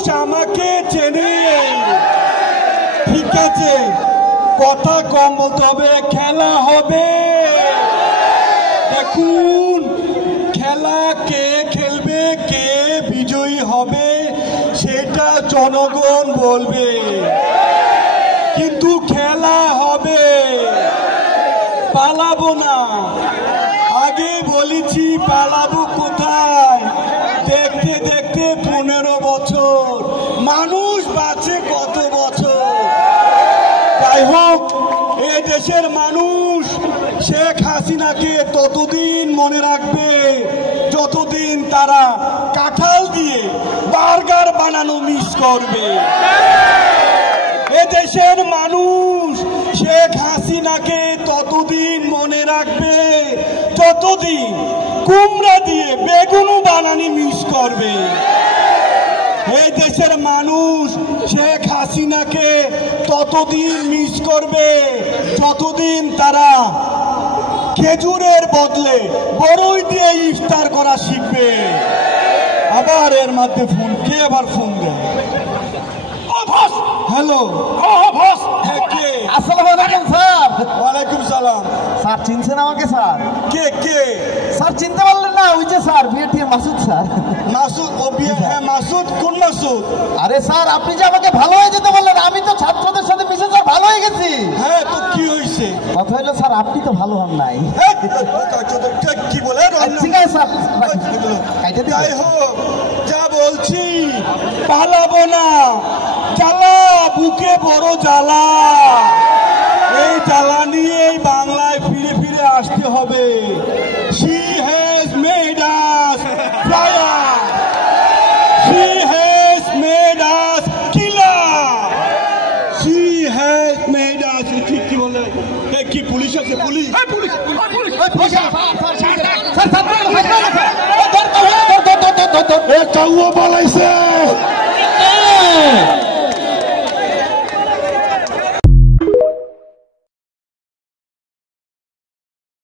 মানুষ আমাকে চেনে। ঠিক আছে, কথা কম বলতে হবে, খেলা হবে। দেখুন, খেলা কে খেলবে, কে বিজয়ী হবে সেটা জনগণ বলবে, কিন্তু খেলা হবে, পালাবো না। আগে বলেছি পালাবো কোথায়? দেখতে দেখতে 15 বছর, মানুষ বাঁচে কত বছর। যাই হোক, এ দেশের মানুষ শেখ হাসিনাকে ততদিন মনে রাখবে যতদিন তারা কাঁঠাল দিয়ে বার্গার বানানো মিস করবে। এ দেশের মানুষ শেখ হাসিনাকে ততদিন মনে রাখবে যতদিন কুমড়া দিয়ে বেগুন বানানি মিস করবে। এই দেশের মানুষ শেখ হাসিনাকে ততদিন মিস করবে যতদিন তারা খেজুরের বদলে বড়ই দিয়ে ইফতার করা শিখবে। আবার এর মধ্যে ফোন, কে আবার ফোন দেয়? হ্যালো, আসসালামু আলাইকুম স্যার। ওয়ালাইকুম সালাম। স্যার চিনছেন আমাকে? স্যার কে কে? স্যার চিনতে পারলেন না? ওই যে স্যার বিএটির মাসুদ স্যার। মাসুদ? ও হ্যাঁ, মাসুদ। কোন মাসুদ? আরে স্যার, আপনি যে আমাকে ভালো হয়ে যেতে বললেন, আমি তো ছাত্রদের সাথে মিশে স্যার ভালো হয়ে গেছি। হ্যাঁ, তো কি হয়েছে? কথা হলো স্যার, আপনি তো ভালো হন নাই। কি বলে? ঠিক আছে স্যার, যাই হোক, যা বলছি, পালাবো না। জ্বালা বুকে বড় জ্বালা, এই জ্বালা নিয়েই বাংলায় ফিরে ফিরে আসতে হবে। She has made us fire. She has made us killer. She has made us. ঠিক কি বলে? কি পুলিশ আছে? পুলিশ কাউয়া পালাইছে।